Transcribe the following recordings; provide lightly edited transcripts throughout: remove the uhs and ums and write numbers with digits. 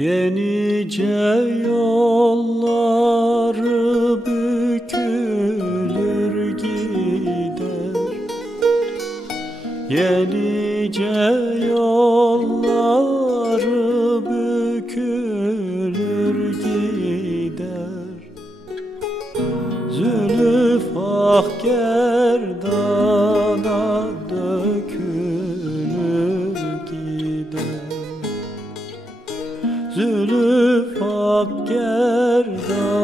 Yenice yolları bükülür gider, yenice yolları bükülür gider. Zülüf ah gerdana dökülür gider. Zülüf ak gerdana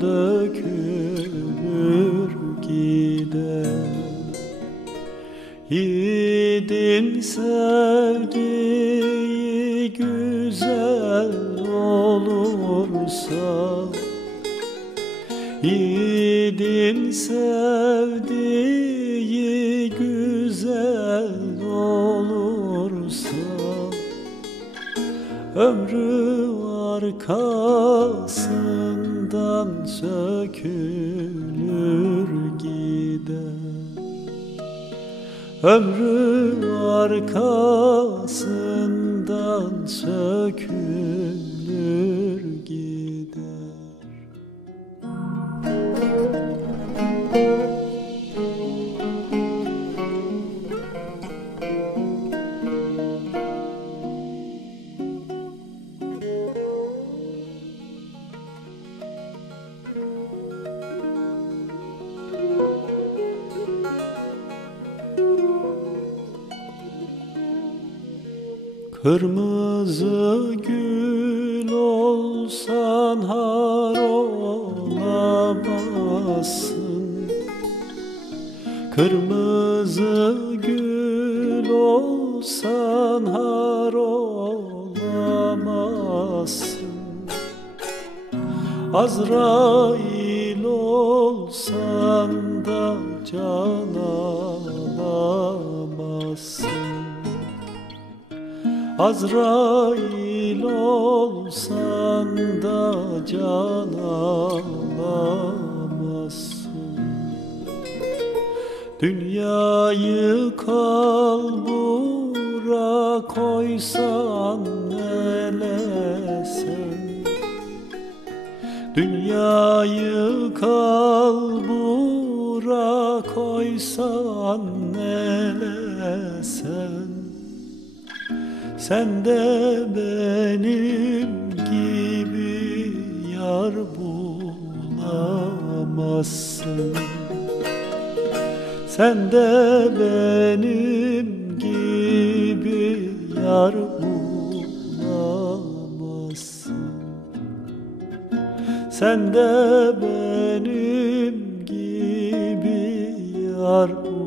dökülür gider. Yiğidin sevdiği güzel olursa, yiğidin sevdiği güzel olursa, ömrü arkasından sökülür gider. Ömrü arkasından sökülür gider. Kırmızı gül olsan har olamazsın. Kırmızı gül olsan har olamazsın. Azrail olsan da can alamazsın. Azrail olsan da can alamazsın. Dünyayı kalbura koysan nelesen, dünyayı kalbura koysan nelesen, sen de benim gibi yar bulamazsın. Sen de benim gibi yar bulamazsın. Sen de benim gibi yar bulamazsın.